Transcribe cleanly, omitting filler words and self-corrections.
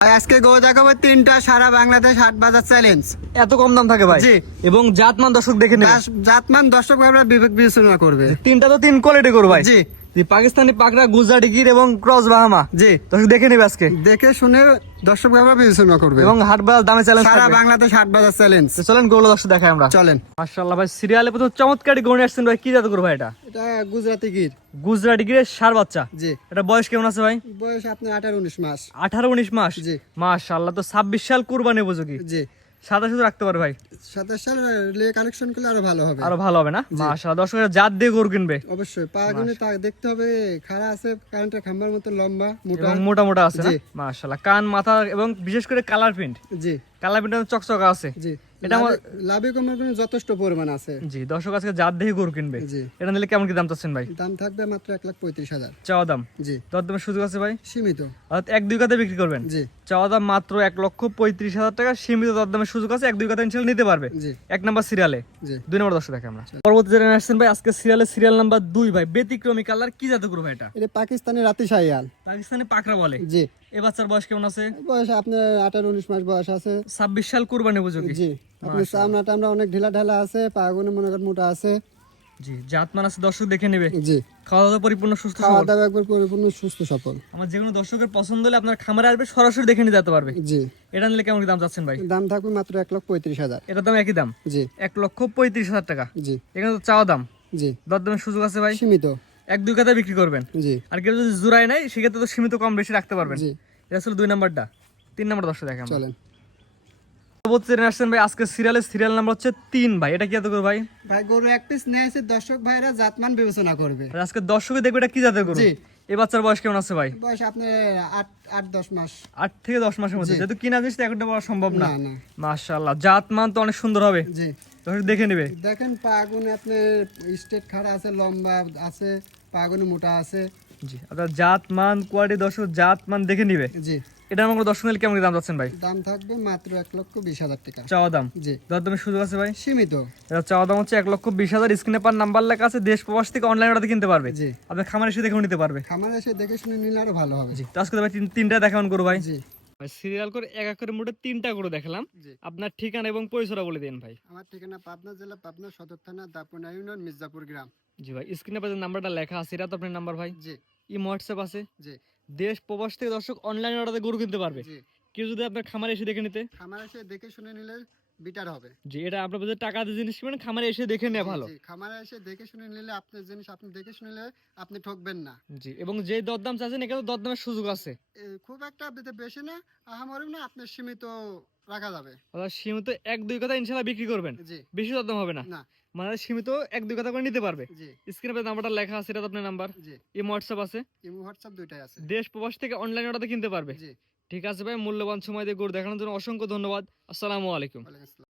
আজকে গো দেখাবো তিনটা সারা বাংলাদেশ হাট বাজার চ্যালেঞ্জ। এত কম দাম থাকে ভাই? জি। এবং জাতমান দর্শক দেখে নেবে, জাতমান দর্শক ভাইরা বিবেক বিবেচনা করবে। তিনটা তো তিন কোয়ালিটি করো ভাই। জি। পাকিস্তানি পাকড়া, গুজরাটি গির এবং ক্রস বাহামা। জি। দর্শক দেখে নেবে আজকে, দেখে শুনে দর্শক ভাইরা বিবেচনা করবে এবং হাট বাজার দামে চ্যালেঞ্জ সারা থাকবে। বাংলাদেশ হাট বাজার চ্যালেঞ্জ। তো চলেন গোগুলো দর্শক দেখাই আমরা। চলেন। মাশাআল্লাহ ভাই, সিরিয়ালে প্রথম চমৎকারী গরু নিয়ে আসছেন ভাই। কি জাত গরু ভাই এটা? এটা গুজরাটি গির। গুজরাটি গিরের ষাঁড় বাচ্চা। জি। এটা বয়স কেমন আছে ভাই? বয়স আপনার 18-19 মাস। 18-19 মাস। জি। মাশাআল্লাহ, তো 26 সাল কুরবানি উপযোগী। জি। সাদা শুধু রাখতে পারে ভাই, 27 সাল কালেকশন করলে আরো ভালো হবে। আরো ভালো হবে না? মাশাআল্লাহ, দর্শকের জাত দিয়ে গরু কিনবে। অবশ্যই পাগুনে তা দেখতে হবে, খাড়া আছে, কারেন্টের খাম্বার মতো লম্বা, মোটা এবং মোটা মোটা আছে না? জি। মাশাআল্লাহ, কান মাথা এবং বিশেষ করে কালার প্রিন্ট। জি। কালার প্রিন্ট চকচকা আছে। জি। এটা আমার লাভে কমার কোনো যথেষ্ট পরিমাণ আছে। জি, দর্শক আজকে জাত দেখে গরু কিনবে। জি। এটা নিলে কেমন কি দাম চাচ্ছেন ভাই? দাম থাকবে মাত্র 1,35,000। চাওয়া দাম? জি। দরদামের সুযোগ আছে ভাই? সীমিত। অর্থাৎ 1-2 কাতে বিক্রি করবেন? জি। চাওয়া দাম মাত্র 1,35,000 টাকা, সীমিত দরদামের সুযোগ আছে, 1-2 কাতে ইনশাআল্লাহ নিতে পারবে। জি। 1 নাম্বার সিরিয়ালে। জি। 2 নম্বর দর্শক দেখে আমরা পরবর্তী যেটা আসছেন ভাই আজকে সিরিয়ালে, সিরিয়াল নাম্বার 2 ভাই, ব্যতিক্রমী কালার। কি জাতের গরু ভাই এটা? এটা পাকিস্তানি রাতি শাহিয়াল। পাকিস্তানি পাকড়া বলে। জি। এ বাচ্চার বয়স কেমন আছে? বয়স আপনার 18-19 মাস বয়স আছে। 26 সাল কুরবানি উপযোগী। জি। আপনি চামড়াটা আমরা অনেক ঢিলা ঢালা আছে, পাগুনে মনে করেন মোটা আছে। জি, জাতমান আছে, দর্শক দেখে নেবে। জি। খাওয়া দাওয়া পরিপূর্ণ সুস্থ খাওয়া সবল। দাওয়া একবার পরিপূর্ণ সুস্থ সফল। আমার যেকোনো দর্শকের পছন্দ হলে আপনার খামারে আসবে, সরাসরি দেখে নিতে যেতে পারবে। জি। এটা নিলে কেমন কি দাম চাচ্ছেন ভাই? দাম থাকবে মাত্র 1,35,000। এটার দাম একই দাম, জি। 1,35,000 টাকা। জি। এখানে তো চাওয়া দাম, জি। দরদামের সুযোগ আছে ভাই? সীমিত। 1-2 কাতে বিক্রি করবেন। জি। আর কেউ যদি জোড়ায় নাই সেক্ষেত্রে তো সীমিত কম বেশি রাখতে পারবেন। জি। এটা ছিল 2 নাম্বারটা। 3 নাম্বার দর্শক দেখে আমরা। চলেন। পরবর্তী যেটা আসছেন ভাই আজকে সিরিয়ালের, সিরিয়াল নাম্বার হচ্ছে 3 ভাই। এটা কি জাতের গরু ভাই? ভাই গরু এক পিস নিয়ে এসে দর্শক ভাইরা জাতমান বিবেচনা করবে। আর আজকে দর্শকে দেখবে এটা কি জাতের গরু। জি। এই বাচ্চার বয়স কেমন আছে ভাই? বয়স আপনার 8-10 মাস। 8 থেকে 10 মাসের মধ্যে। জি। যেহেতু কিনা জিনিস তো একটা বলা সম্ভব না। না না। মাশাআল্লাহ, জাত মান তো অনেক সুন্দর হবে, জি। দর্শক দেখে নেবে। দেখেন পাগুনে আপনার স্টেট খাড়া আছে, লম্বা আছে, পাগুনে মোটা আছে। জি, আপনার জাত মান কোয়ালিটি দর্শক জাত মান দেখে নিবে। জি। এটা আমার দর্শক নিলে কেমন কি দাম যাচ্ছেন ভাই? দাম থাকবে মাত্র 1,20,000 টাকা। চাওয়া দাম? জি। দরদামের সুযোগ আছে ভাই? সীমিত। এটা চাওয়া দাম হচ্ছে 1,20,000। স্ক্রিনে পার নাম্বার লেখা আছে, দেশ প্রবাস থেকে অনলাইন অর্ডার কিনতে পারবে। জি। আপনি খামার এসে দেখেও নিতে পারবে। খামারে এসে দেখে শুনে নিলে আরো ভালো হবে। জি, তো আজকে ভাই তিনটা দেখান করো ভাই। জি। ভাই সিরিয়াল করে এক এক করে মোটে 3টা করে দেখালাম। জি। আপনার ঠিকানা এবং পরিচয়টা বলে দিন ভাই। আমার ঠিকানা পাবনা জেলা, পাবনা সদর থানা, দাপুনা ইউনিয়ন, মির্জাপুর গ্রাম। জি ভাই, স্ক্রিনে পাশে নাম্বারটা লেখা আছে, এটা তো আপনার নাম্বার ভাই? জি। হোয়াটসঅ্যাপ আছে? জি। দেশ প্রবাস থেকে দর্শক অনলাইন অর্ডারে গরু কিনতে পারবে। জি। কেউ যদি আপনার খামারে এসে দেখে নিতে? খামারে এসে দেখে শুনে নিলে বিটার হবে। জি, এটা আপনার বলতে টাকা দিয়ে জিনিস কিনবেন, খামারে এসে দেখে নেওয়া জি, ভালো। জি। খামারে এসে দেখে শুনে নিলে আপনার জিনিস আপনি দেখে শুনে নিলে আপনি ঠকবেন না। জি, এবং যে দরদাম চাচ্ছেন এখানে দরদামের সুযোগ আছে। খুব একটা দিতে বেশি না, আহামরি না, আপনার সীমিত রাখা যাবে। অর্থাৎ সীমিত 1-2 কথা ইনশাআল্লাহ বিক্রি করবেন। জি। বেশি দরদাম হবে না। না। মানে সীমিত 1-2 কথা করে নিতে পারবে। জি। স্ক্রিনে পাশে নাম্বারটা লেখা আছে, এটা তো আপনার নাম্বার? জি। হোয়াটসঅ্যাপ আছে? ইমো হোয়াটসঅ্যাপ দুইটাই আছে। দেশ প্রবাস থেকে অনলাইন অর্ডারে কিনতে পারবে। জি। ঠিক আছে ভাই, মূল্যবান সময় দিয়ে গরু দেখানোর জন্য অসংখ্য ধন্যবাদ। আসসালামু আলাইকুম। ওয়ালাইকুম আসসালাম।